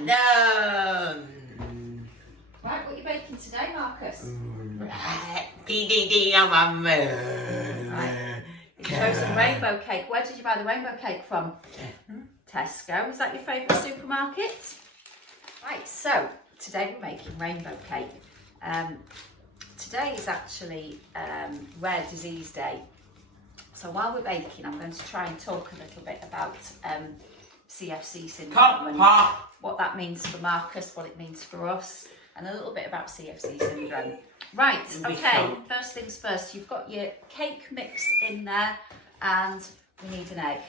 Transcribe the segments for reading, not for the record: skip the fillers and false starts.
No. Right, what are you baking today, Marcus? Right. Frozen rainbow cake. Where did you buy the rainbow cake from? Tesco. Is that your favourite supermarket? Right, so today we're making rainbow cake. Today is actually Rare Disease Day. So while we're baking, I'm going to try and talk a little bit about CFC Syndrome and what that means for Marcus, what it means for us, and a little bit about CFC Syndrome. Right, okay, first things first, you've got your cake mix in there and we need an egg.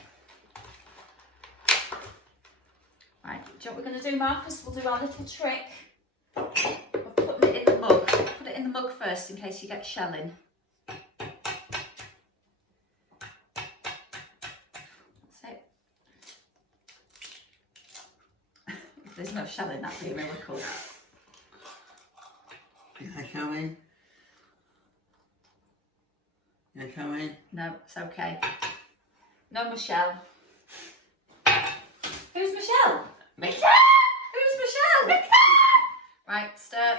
Right, do you know what we're going to do, Marcus? We'll do our little trick of putting it in the mug. Put it in the mug first in case you get shelling. That's it. If there's no shelling, that'd be a miracle. Is that showing? Is that showing? No, it's okay. No Michelle. Who's Michelle? Michelle! Who's Michelle? Right, stir.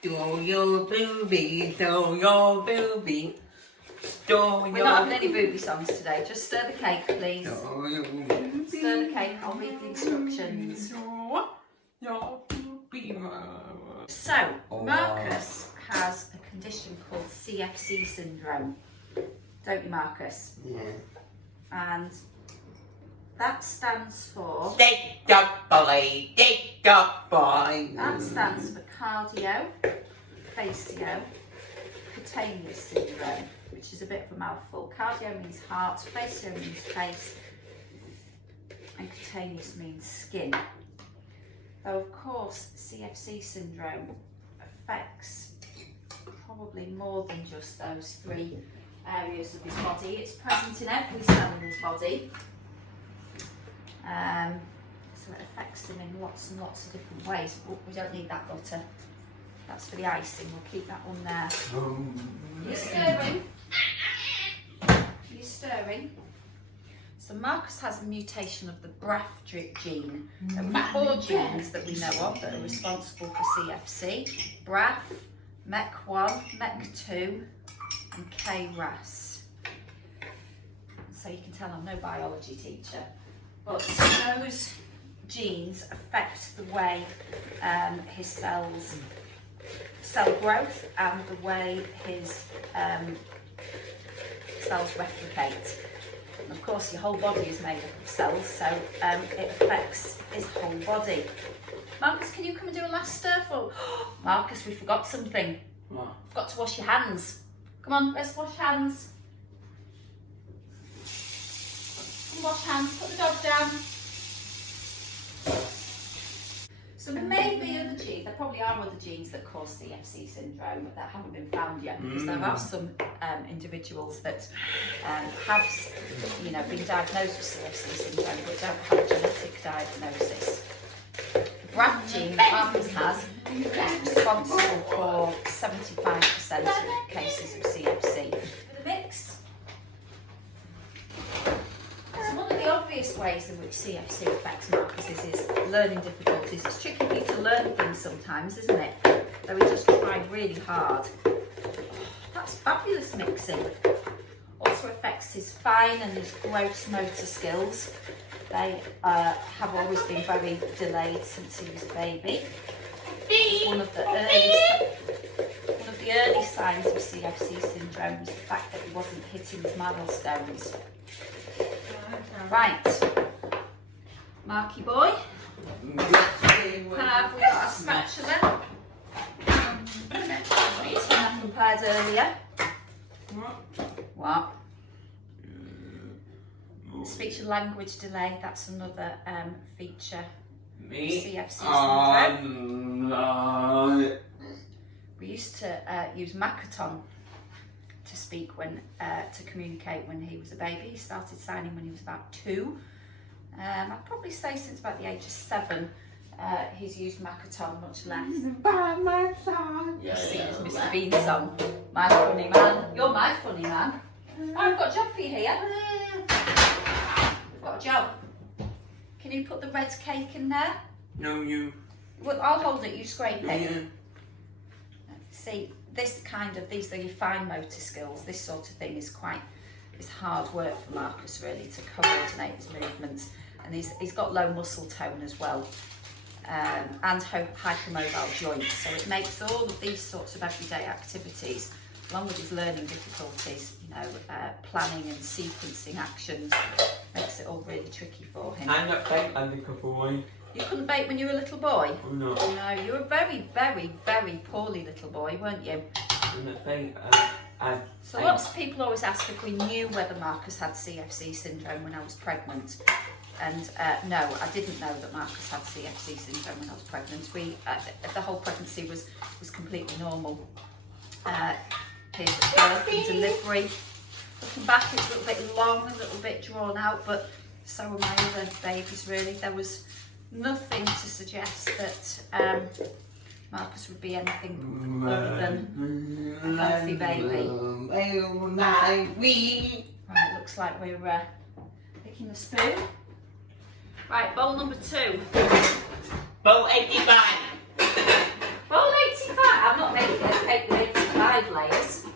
Store your booby, store your booby. Store We're not having any booby songs today. Just stir the cake, please. Store your booby. Stir the cake. I'll read the instructions. Store your booby. So, Marcus has a condition called CFC Syndrome. Don't you, Marcus? Yeah. And that stands for... Take the boy, take the boy. That stands for cardio, facio, cutaneous syndrome, which is a bit of a mouthful. Cardio means heart, facio means face, and cutaneous means skin. Though of course CFC syndrome affects probably more than just those three areas of his body. It's present in every cell in his body. So it affects him in lots and lots of different ways. But we don't need that butter. That's for the icing. We'll keep that one there. You're stirring. You're stirring. So Marcus has a mutation of the BRAF gene. There are 4 genes that we know of that are responsible for CFC. BRAF, MEC1, MEC2 and KRAS. So you can tell I'm no biology teacher. But those genes affect the way his cell growth and the way his cells replicate. And of course your whole body is made up of cells, so it affects his whole body. Marcus, can you come and do a last stir for... Marcus, we forgot something. What? Forgot to wash your hands. Come on, let's wash hands. Wash hands, put the dog down. So there may be other genes, there probably are other genes that cause CFC syndrome that haven't been found yet, because there are some individuals that have, been diagnosed with CFC syndrome but don't have a genetic diagnosis. The BRAF gene that Marcus has is responsible for 75% of cases of CFC. For the mix. One of the obvious ways in which CFC affects Marcus is his learning difficulties. It's tricky for you to learn things sometimes, isn't it? Though he just tried really hard. That's fabulous mixing. Also affects his fine and his gross motor skills. They have always been very delayed since he was a baby. One of the early signs of CFC syndrome was the fact that he wasn't hitting his milestones. Right, Marky boy, have we got our spatula? I prepared earlier. What? Speech and language delay, that's another feature of CFC syndrome. We used to use Makaton to speak to communicate when he was a baby. He started signing when he was about 2. I'd probably say since about the age of 7 he's used Makaton much less. By my side. You see, it's Mr. Bean's song. My funny man. You're my funny man. Oh, I've got a job for you here. We've got a job. Can Can you put the red cake in there? No, you. Well, I'll hold it, you scrape it. Yeah. See, these are your fine motor skills. This sort of thing is it's hard work for Marcus really to coordinate his movements. And he's got low muscle tone as well. And hypermobile joints. So it makes all of these sorts of everyday activities, along with his learning difficulties, planning and sequencing actions, makes it all really tricky for him. I'm not big as a boy. You couldn't bake when you were a little boy? Oh no. No, you were a very, very, very poorly little boy, weren't you? I'm not big. So lots of people always ask if we knew whether Marcus had CFC syndrome when I was pregnant. And no, I didn't know that Marcus had CFC syndrome when I was pregnant. The whole pregnancy was completely normal. His birth and delivery. Looking back, it's a little bit long, a little bit drawn out, but so were my other babies really. There was nothing to suggest that Marcus would be anything other than a healthy baby. Right, looks like we're picking the spoon. Right, bowl number 2. Bowl 85. Bowl 85. I'm not making a cake with 85 layers.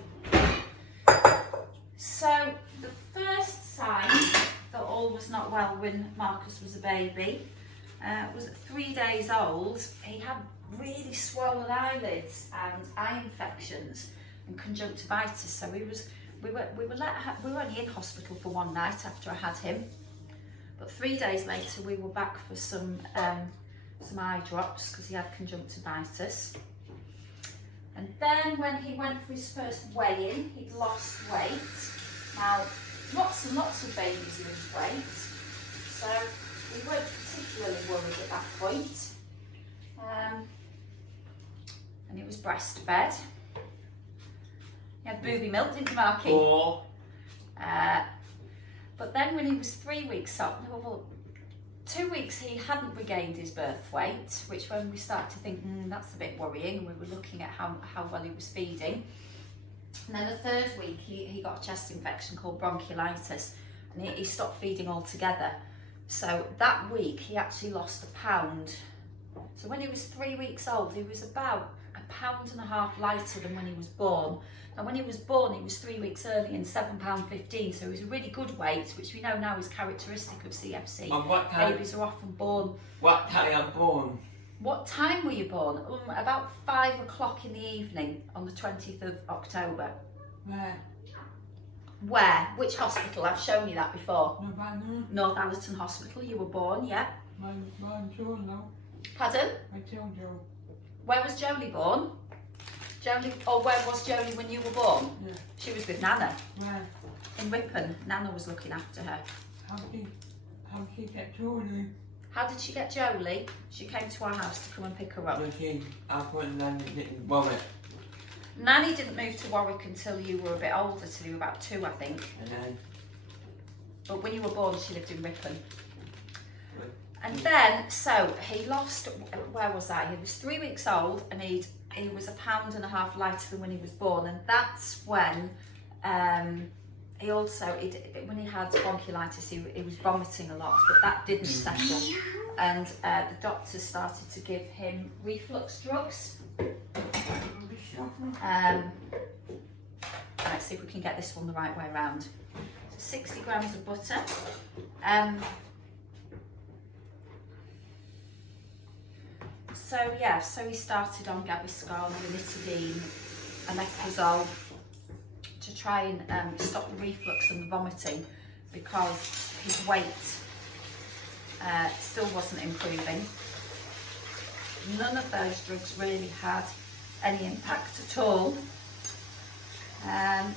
So the first sign that all was not well when Marcus was a baby was at 3 days old. He had really swollen eyelids and eye infections and conjunctivitis. So we were only in hospital for one night after I had him. But 3 days later, we were back for some eye drops because he had conjunctivitis. And then when he went for his first weigh-in, he'd lost weight. Now, lots and lots of babies lose weight, so we weren't particularly worried at that point. And he was breastfed. He had booby milk, didn't you, Marky? 4. But then when he was 3 weeks old, well, 2 weeks he hadn't regained his birth weight, which when we started to think, that's a bit worrying, we were looking at how well he was feeding. And then the 3rd week he got a chest infection called bronchiolitis, and he stopped feeding altogether. So that week he actually lost 1 pound. So when he was 3 weeks old, he was about 1.5 pounds lighter than when he was born. And when he was born, he was 3 weeks early and £7.15, so he was a really good weight, which we know now is characteristic of CFC. And what time? Babies are often born. What time I'm born? What time were you born? About 5 o'clock in the evening on the 20th of October. Where? Where? Which hospital? I've shown you that before. Northampton Hospital, you were born, yeah. My now. Pardon? I told you. Where was Jolie born? Where was Jolie when you were born? Yeah. She was with Nana. Where? In Ripon. Nana was looking after her. How did she get Jolie? How did she get Jolie? She came to our house to come and pick her up. I put Nanny didn't Warwick. Nanny didn't move to Warwick until you were a bit older, till you were about 2, I think. And then? But when you were born, she lived in Ripon. And then, so he lost, where was I? He was 3 weeks old and he was 1.5 pounds lighter than when he was born. And that's when he also, when he had bronchiolitis, he was vomiting a lot, but that didn't settle. And the doctors started to give him reflux drugs. Let's see if we can get this one the right way around. So 60 grams of butter. So he started on Gaviscon, ranitidine, omeprazole to try and stop the reflux and the vomiting because his weight still wasn't improving. None of those drugs really had any impact at all. And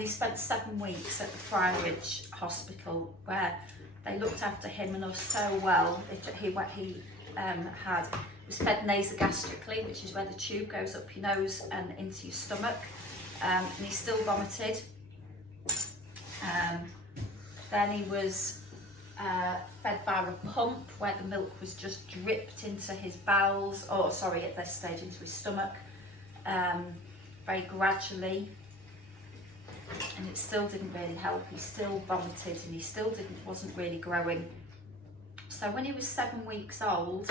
he spent 7 weeks at the Friarage Hospital where they looked after him and us so well. He was fed nasogastrically, which is where the tube goes up your nose and into your stomach, and he still vomited. Then he was fed via a pump where the milk was just dripped into his bowels, at this stage into his stomach, very gradually, and it still didn't really help. He still vomited and he still wasn't really growing. So when he was 7 weeks old,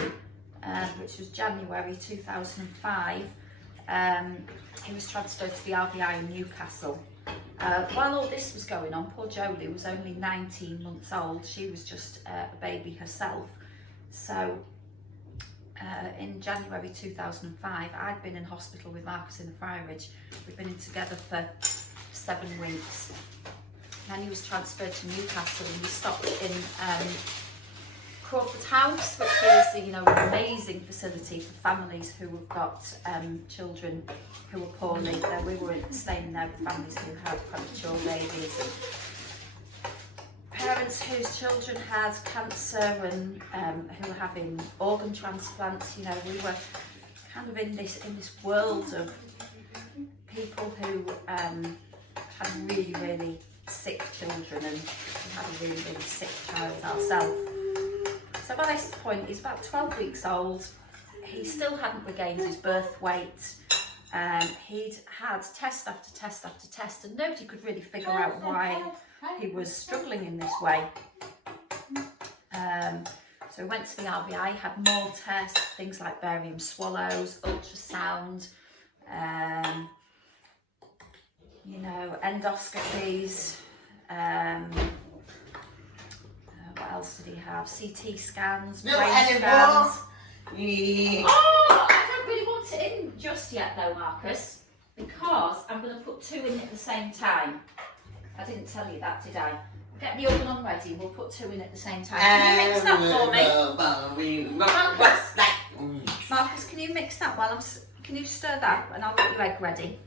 which was January 2005, he was transferred to the RVI in Newcastle. While all this was going on, poor Jolie was only 19 months old. She was just a baby herself. So in January 2005, I'd been in hospital with Marcus in the Friarage. We'd been in together for 7 weeks. Then he was transferred to Newcastle, and we stopped in Crawford House, which is, you know, an amazing facility for families who have got children who are poorly. We were staying there with families who had premature babies and parents whose children had cancer and who were having organ transplants. You know, we were kind of in this world of people who had really sick children, and we had a really sick child ourselves. So by this point, he's about 12 weeks old. He still hadn't regained his birth weight. He'd had test after test after test, and nobody could really figure out why he was struggling in this way. So we went to the RVI, had more tests, things like barium swallows, ultrasound, you know, endoscopies. What else did he have? CT scans, brain scans. Oh, I don't really want it in just yet though, Marcus, because I'm going to put 2 in at the same time. I didn't tell you that, did I? Get the oven on ready, we'll put 2 in at the same time. Can you mix that for me? Marcus, can you mix that while can you stir that and I'll get your egg ready?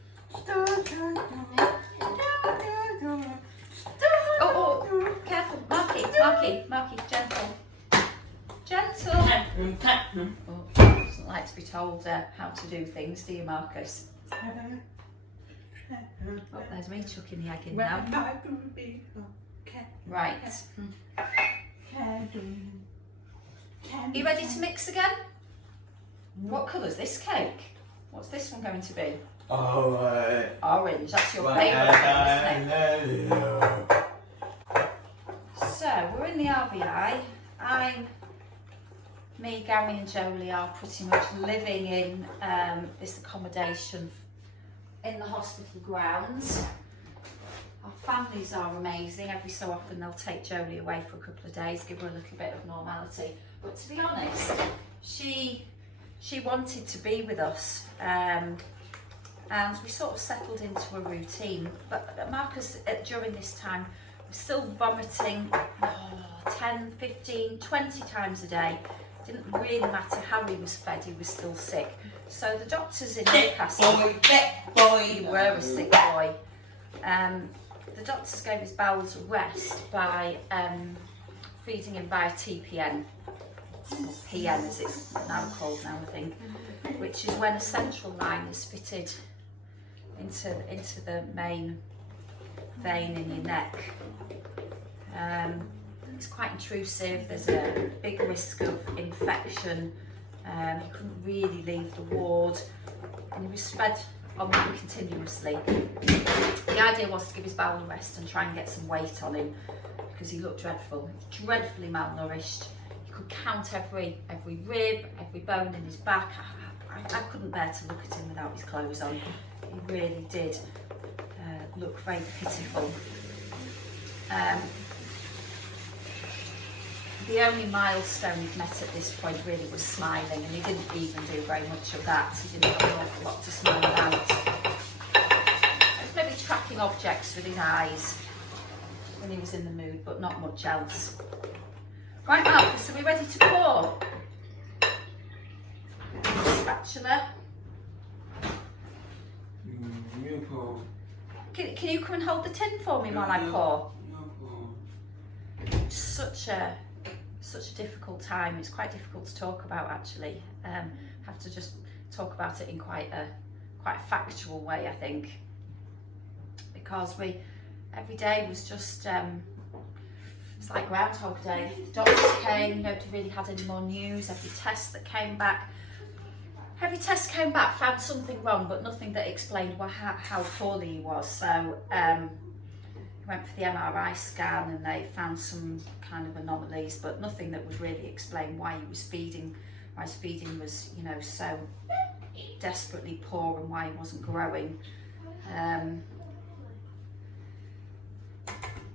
Oh, careful, Marky, gentle. Oh, doesn't like to be told how to do things, do you, Marcus? Oh, there's me chucking the egg in now. Right. Are you ready to mix again? What colour's this cake? What's this one going to be? Orange, that's your favourite, isn't it? So, we're in the RVI. Me, Gary and Jolie are pretty much living in this accommodation in the hospital grounds. Our families are amazing. Every so often they'll take Jolie away for a couple of days, give her a little bit of normality. But to be honest, she wanted to be with us. And we sort of settled into a routine. But Marcus, during this time, was still vomiting 10, 15, 20 times a day. Didn't really matter how he was fed, he was still sick. So the doctors in Newcastle, he were a sick boy. The doctors gave his bowels a rest by feeding him via TPN, or PM as it's now called now, I think, which is when a central line is fitted into the main vein in your neck. It's quite intrusive, there's a big risk of infection. He couldn't really leave the ward, and he was fed on that continuously. The idea was to give his bowel a rest and try and get some weight on him, because he looked dreadful. He was dreadfully malnourished. You could count every rib, every bone in his back. I couldn't bear to look at him without his clothes on. He really did look very pitiful. The only milestone he'd met at this point really was smiling, and he didn't even do very much of that. He didn't have an awful lot to smile about. Maybe tracking objects with his eyes when he was in the mood, but not much else. Right, Marcus, are we ready to pour? Spatula. You pour. Can you come and hold the tin for me while I pour? Such a difficult time. It's quite difficult to talk about, actually. Have to just talk about it in quite a factual way, I think, because every day was just it's like Groundhog Day. The doctors came, nobody really had any more news. Every test came back found something wrong, but nothing that explained how poorly he was. So it went for the MRI scan and they found some kind of anomalies, but nothing that would really explain why he was feeding, why his feeding was, you know, so desperately poor and why he wasn't growing.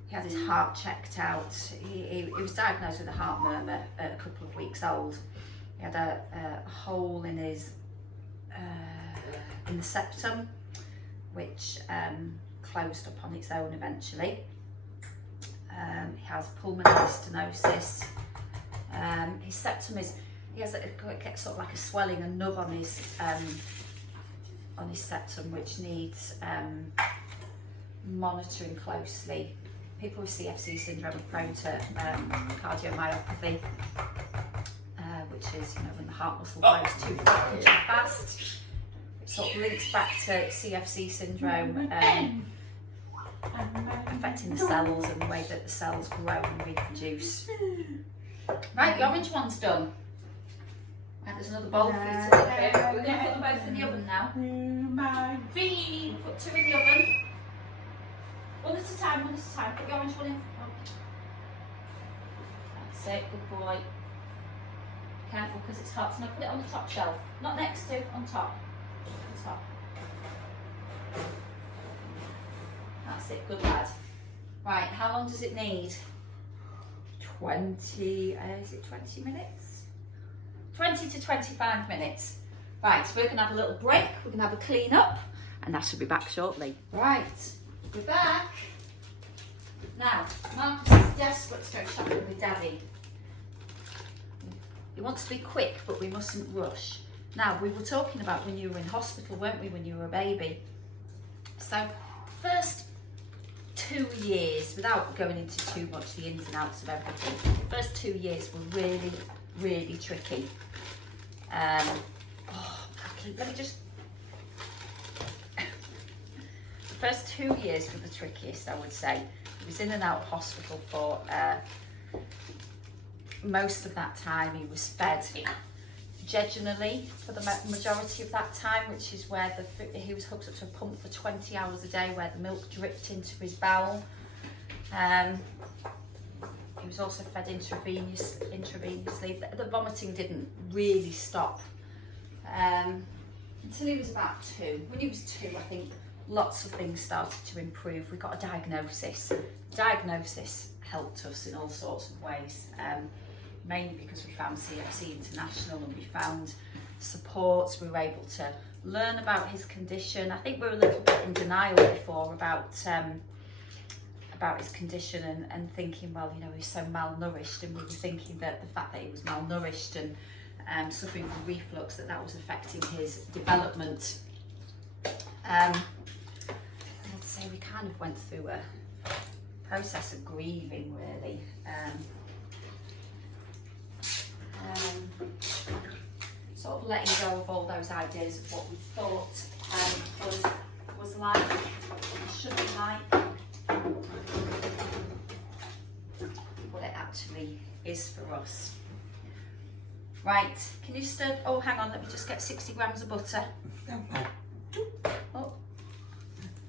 He had his heart checked out. He was diagnosed with a heart murmur at a couple of weeks old. He had a hole in his in the septum, which closed up on its own eventually. He has pulmonary stenosis. His septum is, he has gets sort of like a swelling and nub on his septum, which needs monitoring closely. People with CFC syndrome are prone to cardiomyopathy, which is, you know, when the heart muscle goes too fast. It sort of links back to CFC syndrome, affecting the cells and the way that the cells grow and reproduce. Right, the orange one's done. Right, there's another bowl for you to look at. We're going to put them both in the oven now. Put 2 in the oven. One at a time, one at a time. Put the orange one in. That's it, good boy. Careful because it's hot. So now put it on the top shelf. Not next to, on top. On top. That's it, good lad. Right, how long does it need? 20, is it 20 minutes? 20 to 25 minutes. Right, so we're going to have a little break. We're going to have a clean up and I shall be back shortly. Right. We're back. Now, Marcus is desperate to go shopping with Daddy. He wants to be quick, but we mustn't rush. Now, we were talking about when you were in hospital, weren't we, when you were a baby? So, first 2 years, without going into too much the ins and outs of everything, the first 2 years were really, really tricky. Let me just... First 2 years were the trickiest, I would say. He was in and out of hospital for most of that time. He was fed jejunally for the majority of that time, which is where he was hooked up to a pump for 20 hours a day where the milk dripped into his bowel. He was also fed intravenously. The vomiting didn't really stop until he was about 2. When he was 2, I think lots of things started to improve. We got a diagnosis. Diagnosis helped us in all sorts of ways, mainly because we found CFC International and we found support. We were able to learn about his condition. I think we were a little bit in denial before about his condition and thinking, well, you know, he's so malnourished, and we were thinking that the fact that he was malnourished and suffering from reflux, that was affecting his development. I'd say we kind of went through a process of grieving, really. Sort of letting go of all those ideas of what we thought was like, should be like, what it actually is for us. Right, can you stir? Oh, hang on, let me just get 60 grams of butter. Oh.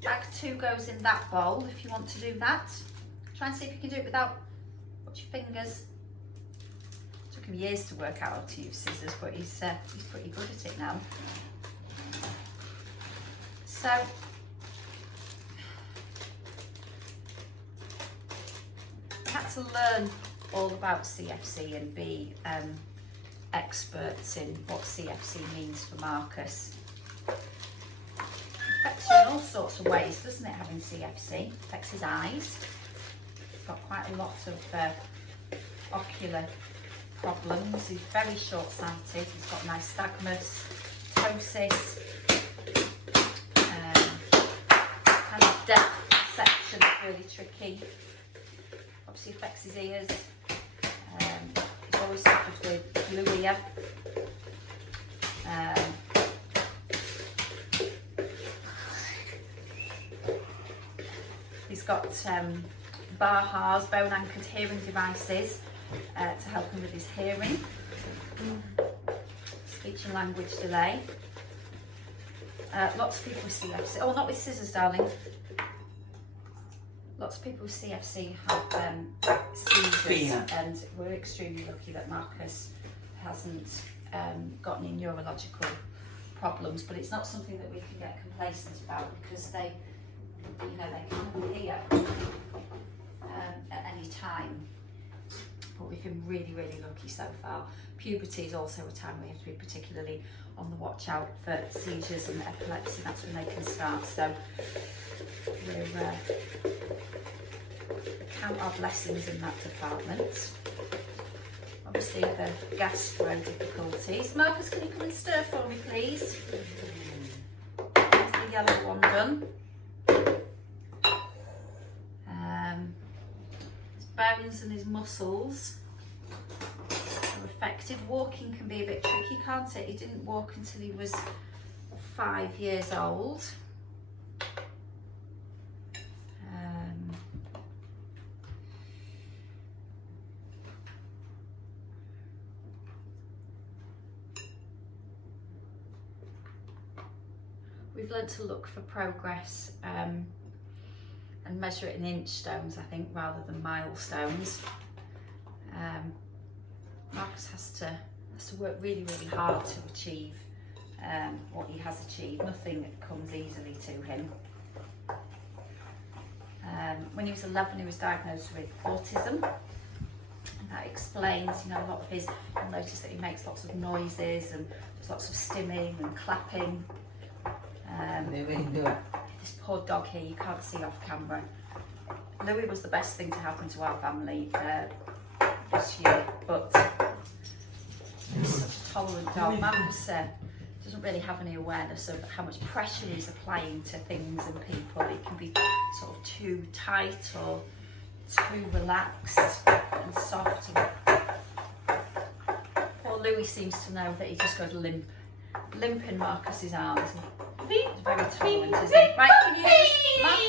Bag 2 goes in that bowl if you want to do that. Try and see if you can do it without, watch your fingers. It took him years to work out how to use scissors, but he's pretty good at it now. So, we had to learn all about CFC and be experts in what CFC means for Marcus. Affects you in all sorts of ways, doesn't it, having CFC? Affects his eyes. He's got quite a lot of ocular problems. He's very short-sighted. He's got nystagmus, ptosis, kind of depth perception is really tricky. Obviously affects his ears. He's always suffered with blue ear. He's got BAHAs, bone anchored hearing devices, to help him with his hearing. Speech and language delay. Lots of people with CFC. Oh, not with scissors, darling. lots of people with CFC have seizures, and we're extremely lucky that Marcus hasn't got any neurological problems, but it's not something that we can get complacent about, because they can appear at any time. But we've been really, really lucky so far. Puberty is also a time we have to be particularly on the watch out for seizures and epilepsy. That's when they can start. So we're count our blessings in that department. Obviously the gastro difficulties. Marcus, can you come and stir for me, please? There's the yellow one done. His bones and his muscles are affected. Walking can be a bit tricky, can't it? He didn't walk until he was 5 years old. We've learned to look for progress and measure it in inch stones, I think, rather than milestones. Marcus has to work really, really hard to achieve what he has achieved. Nothing comes easily to him. When he was 11, he was diagnosed with autism. And that explains, a lot of his, you'll notice that he makes lots of noises and there's lots of stimming and clapping. This poor dog here, you can't see off camera. Louis was the best thing to happen to our family this year, but he's such a tolerant dog. Marcus doesn't really have any awareness of how much pressure he's applying to things and people. It can be sort of too tight or too relaxed and soft. Poor Louis seems to know that he just goes limp in Marcus's arms. He's very tolerant, isn't he? Right, can you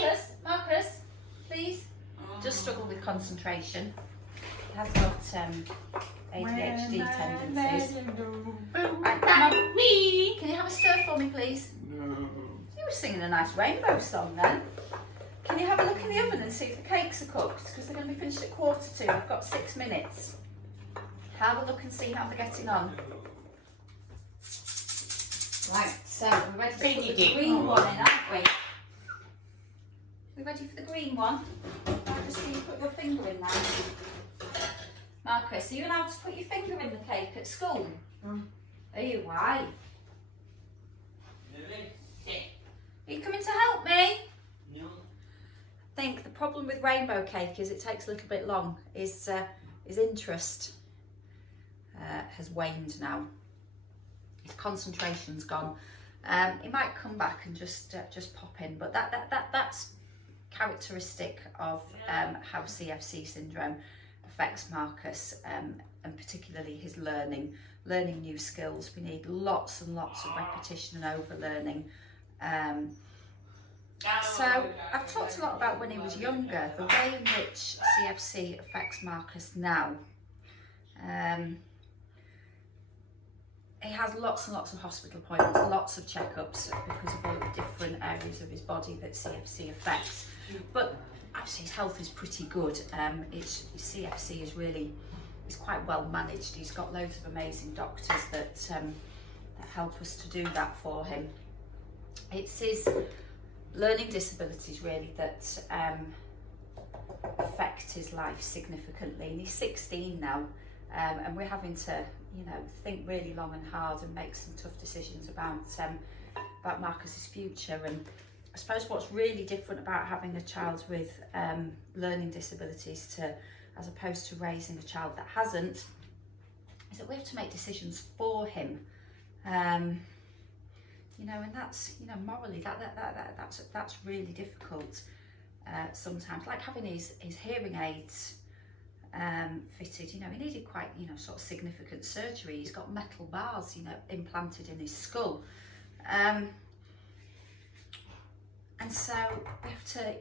just, Marcus, please. Just struggle with concentration. He has got ADHD tendencies. Right, can you have a stir for me, please? No. You were singing a nice rainbow song then. Can you have a look in the oven and see if the cakes are cooked? Because they're going to be finished at 1:45. I've got 6 minutes. Have a look and see how they're getting on. Right, so we're ready to put the green one in, aren't we? We're ready for the green one. Marcus, can you put your finger in now? Marcus, are you allowed to put your finger in the cake at school? Are you? Why? Are you coming to help me? No. I think the problem with rainbow cake is it takes a little bit long. His interest has waned now. His concentration's gone. He might come back and just pop in, but that's characteristic of how CFC syndrome affects Marcus, and particularly his learning new skills. We need lots and lots of repetition and overlearning. So I've talked a lot about when he was younger, the way in which CFC affects Marcus now. He has lots and lots of hospital appointments, lots of checkups because of all the different areas of his body that CFC affects. But actually his health is pretty good. His CFC is quite well managed. He's got loads of amazing doctors that help us to do that for him. It's his learning disabilities really that affect his life significantly. And he's 16 now, and we're having to think really long and hard and make some tough decisions about Marcus's future. And I suppose what's really different about having a child with learning disabilities as opposed to raising a child that hasn't is that we have to make decisions for him. And that's morally that's really difficult sometimes. Like having his hearing aids fitted, he needed quite sort of significant surgery. He's got metal bars implanted in his skull, and so we have to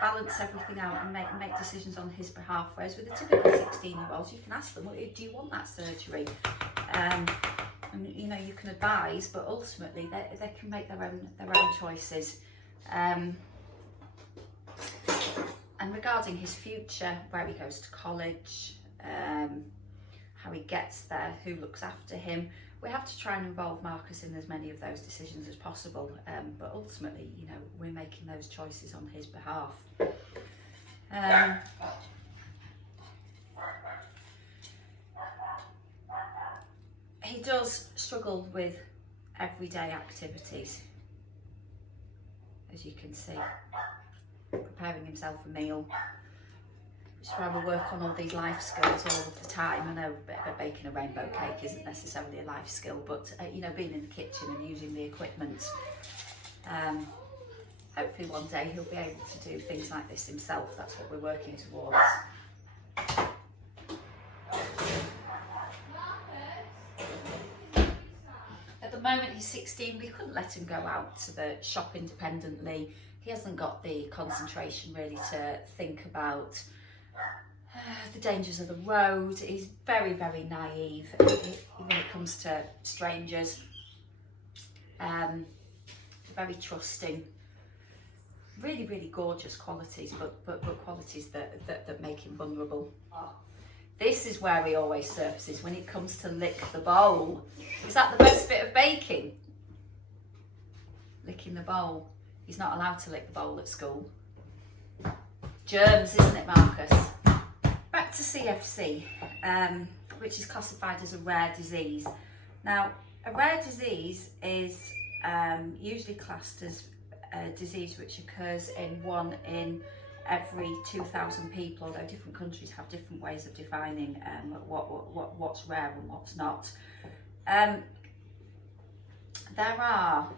balance everything out and make decisions on his behalf. Whereas with a typical 16-year-old, you can ask them, do you want that surgery? And you can advise, but ultimately they can make their own choices. And regarding his future, where he goes to college, how he gets there, who looks after him, we have to try and involve Marcus in as many of those decisions as possible. But ultimately, you know, we're making those choices on his behalf. He does struggle with everyday activities, as you can see. Preparing himself a meal, which is why we work on all these life skills all of the time. I know baking a rainbow cake isn't necessarily a life skill, but you know, being in the kitchen and using the equipment, hopefully one day he'll be able to do things like this himself. That's what we're working towards. At the moment he's 16, we couldn't let him go out to the shop independently. He hasn't got the concentration really to think about the dangers of the road. He's very, very naive when it comes to strangers. Very trusting. Really, really gorgeous qualities, but qualities that make him vulnerable. This is where he always surfaces when it comes to lick the bowl. Is that the best bit of baking? Licking the bowl. He's not allowed to lick the bowl at school. Germs, isn't it, Marcus? Back to CFC, which is classified as a rare disease. Now, a rare disease is usually classed as a disease which occurs in 1 in every 2,000 people, although different countries have different ways of defining what's rare and what's not. There are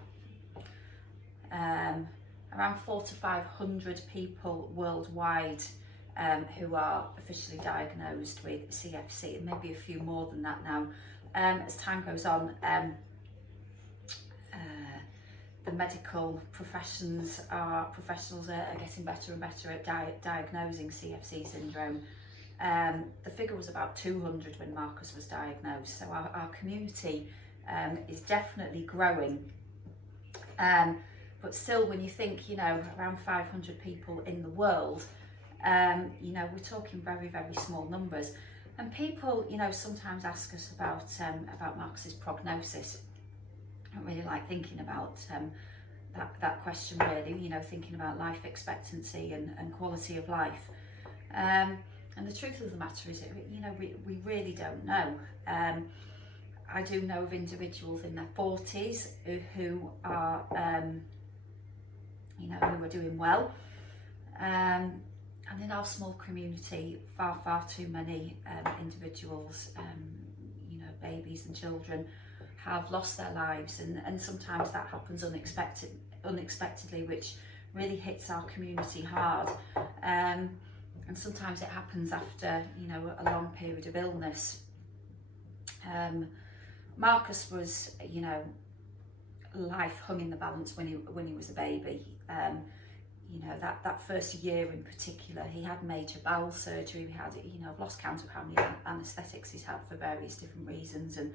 around 400 to 500 people worldwide who are officially diagnosed with CFC, and maybe a few more than that now. As time goes on, the medical professionals are getting better and better at diagnosing CFC syndrome. The figure was about 200 when Marcus was diagnosed, so our community is definitely growing. But still, when you think, you know, around 500 people in the world, you know, we're talking very, very small numbers. And people, you know, sometimes ask us about Marcus's prognosis. I don't really like thinking about that question, really, you know, thinking about life expectancy and quality of life. And the truth of the matter is, you know, we really don't know. I do know of individuals in their 40s who are, you know, who are doing well. And in our small community, far too many individuals, you know, babies and children, have lost their lives, and sometimes that happens unexpectedly, which really hits our community hard. And sometimes it happens after, you know, a long period of illness. Marcus was, you know, life hung in the balance when he was a baby. You know, that first year in particular, he had major bowel surgery. We had, you know, I've lost count of how many anaesthetics he's had for various different reasons, and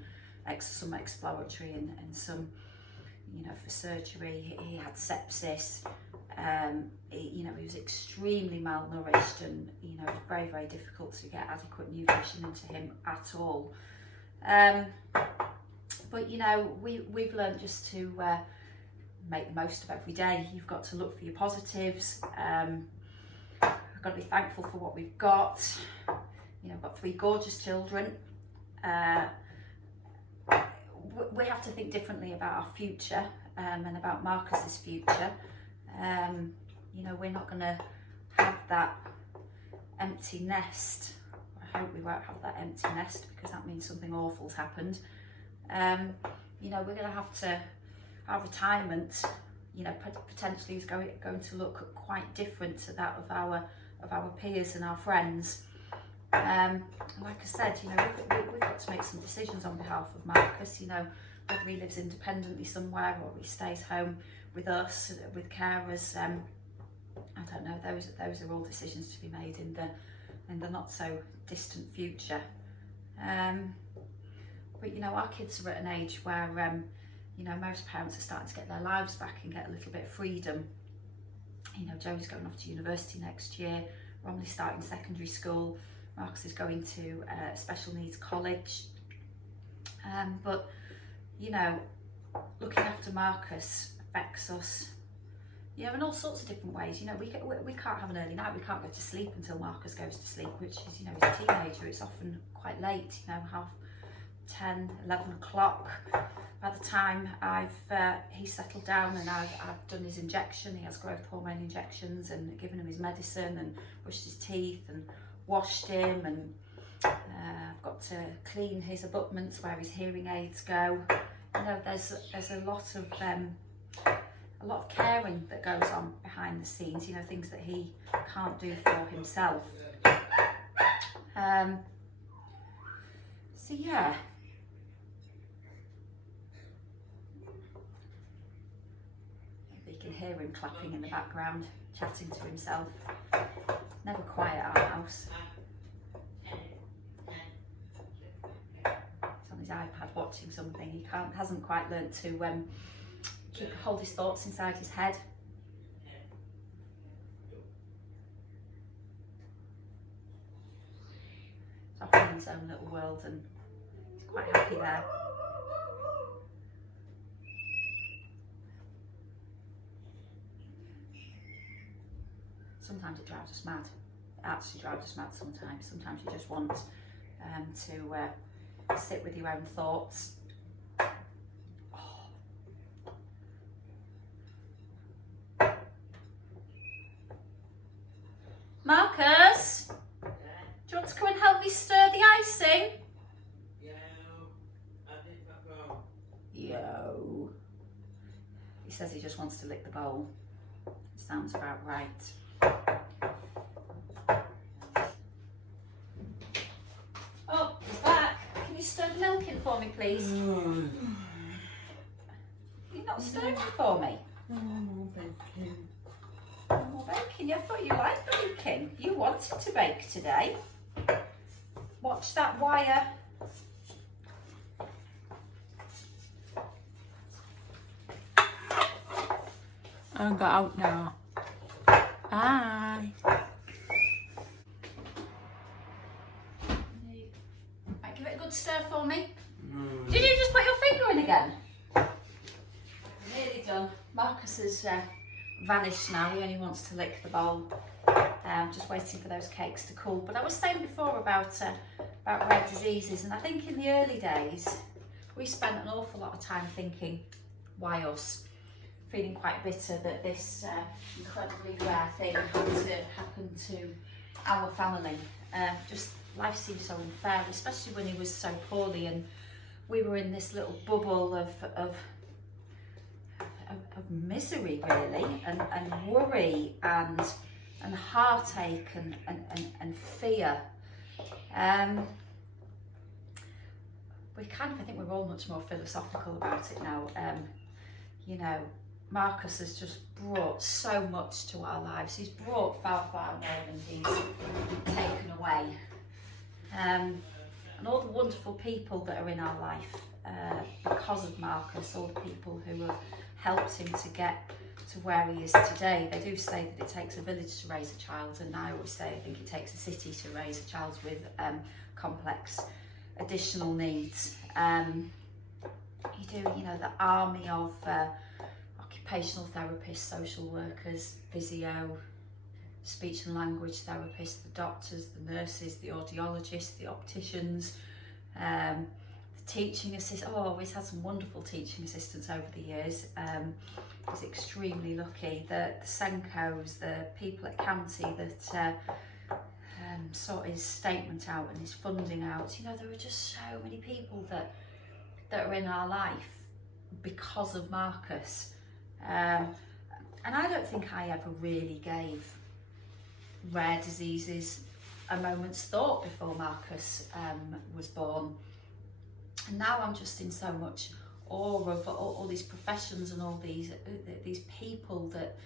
some exploratory and some, you know, for surgery. He had sepsis. You know, he was extremely malnourished, and, you know, it was very, very difficult to get adequate nutrition into him at all. But, you know, we've learned just to make the most of every day. You've got to look for your positives. I've got to be thankful for what we've got. You know, I've got 3 gorgeous children. We have to think differently about our future, and about Marcus's future. You know, we're not going to have that empty nest. I hope we won't have that empty nest, because that means something awful's happened. You know, we're going to have to, our retirement, you know, potentially is going to look quite different to that of our peers and our friends. Like I said, you know, we've got to make some decisions on behalf of Marcus. You know, whether he lives independently somewhere or he stays home with us, with carers. I don't know. Those are all decisions to be made in the not so distant future. But, you know, our kids are at an age where, you know, most parents are starting to get their lives back and get a little bit of freedom. You know, Joe's going off to university next year, Romney's starting secondary school, Marcus is going to special needs college. But, you know, looking after Marcus affects us, you know, in all sorts of different ways. You know, we can't have an early night, we can't go to sleep until Marcus goes to sleep, which is, you know, he's a teenager, it's often quite late, you know, 10, 11 o'clock. By the time he's settled down and I've done his injection, he has growth hormone injections, and given him his medicine and brushed his teeth and washed him, and I've got to clean his abutments where his hearing aids go. You know, there's a lot of caring that goes on behind the scenes, you know, things that he can't do for himself. So yeah. You can hear him clapping in the background, chatting to himself. Never quiet our house. He's on his iPad watching something. He hasn't quite learnt to hold his thoughts inside his head. He's off in his own little world and he's quite happy there. Sometimes it drives us mad. It actually drives us mad sometimes. Sometimes you just want to sit with your own thoughts. Oh. Marcus, do you want to come and help me stir the icing? Yo. He says he just wants to lick the bowl. Sounds about right. Oh, he's back. Can you stir the milk in for me, please? You're not stirring it for me? No more baking. No more baking? I thought you liked baking. You wanted to bake today. Watch that wire. I'll go out now. Bye. Right, give it a good stir for me. Did you just put your finger in again? Nearly done. Marcus has vanished now. He only wants to lick the bowl. Just waiting for those cakes to cool. But I was saying before about rare diseases, and I think in the early days we spent an awful lot of time thinking, why us? Feeling quite bitter that this incredibly rare thing had to happen to our family. Just life seemed so unfair, especially when he was so poorly and we were in this little bubble of misery, really, and worry and heartache and fear. We kind of, I think we're all much more philosophical about it now. You know, Marcus has just brought so much to our lives. He's brought far, far more than he's taken away. And all the wonderful people that are in our life because of Marcus, all the people who have helped him to get to where he is today. They do say that it takes a village to raise a child, and I always say I think it takes a city to raise a child with complex additional needs. You know, the army of occupational therapists, social workers, physio, speech and language therapists, the doctors, the nurses, the audiologists, the opticians, the teaching assistants. Oh, he's had some wonderful teaching assistants over the years. He's extremely lucky. The Senkos, the people at county that sort his statement out and his funding out. You know, there are just so many people that are in our life because of Marcus. And I don't think I ever really gave rare diseases a moment's thought before Marcus was born. And now I'm just in so much awe of all these professions and all these people that,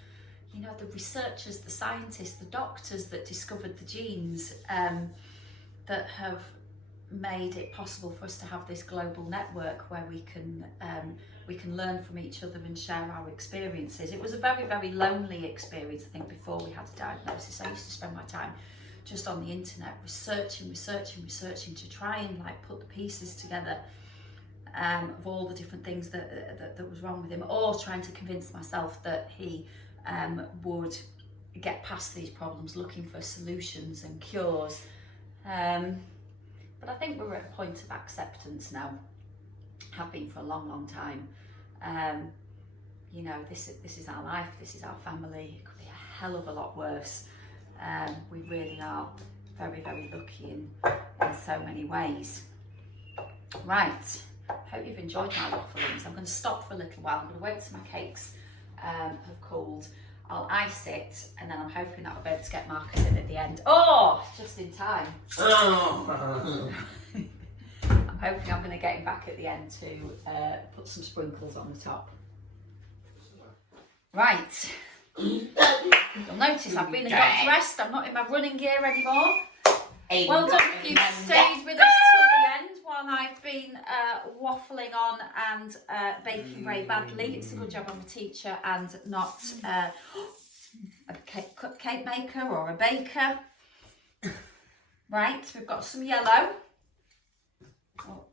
you know, the researchers, the scientists, the doctors that discovered the genes, that have made it possible for us to have this global network where we can learn from each other and share our experiences. It was a very, very lonely experience, I think, before we had a diagnosis. I used to spend my time just on the internet researching to try and like put the pieces together of all the different things that was wrong with him, or trying to convince myself that he would get past these problems, looking for solutions and cures. But I think we're at a point of acceptance now. Have been for a long, long time. You know, this is our life, this is our family. It could be a hell of a lot worse. We really are very, very lucky in so many ways. Right, hope you've enjoyed my wafflings. I'm going to stop for a little while. I'm going to wait till my cakes have cooled. I'll ice it, and then I'm hoping that I'll be able to get Marcus in at the end. Oh, just in time. I'm hoping I'm going to get him back at the end to put some sprinkles on the top. Right. You'll notice I've been and got dressed. I'm not in my running gear anymore. Well done if you've stayed with us till the end while I've been waffling on and baking very badly. It's a good job I'm a teacher and not a cupcake maker or a baker. Right, we've got some yellow. Oh,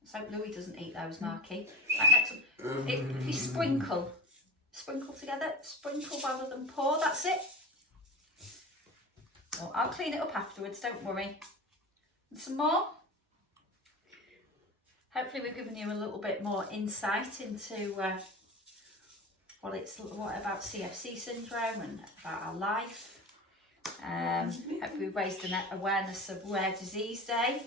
let's hope Louis doesn't eat those, Marky. Right, next one. If you sprinkle together, sprinkle rather than pour, that's it. Oh, I'll clean it up afterwards, don't worry. And some more. Hopefully we've given you a little bit more insight into what about CFC syndrome and about our life. Hopefully we've raised an awareness of Rare Disease Day.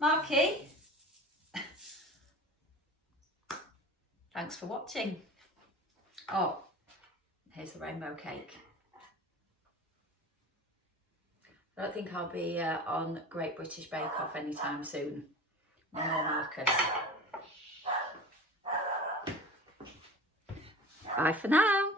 Marky, thanks for watching. Oh, here's the rainbow cake. I don't think I'll be on Great British Bake Off anytime soon. No more Marcus. Bye for now.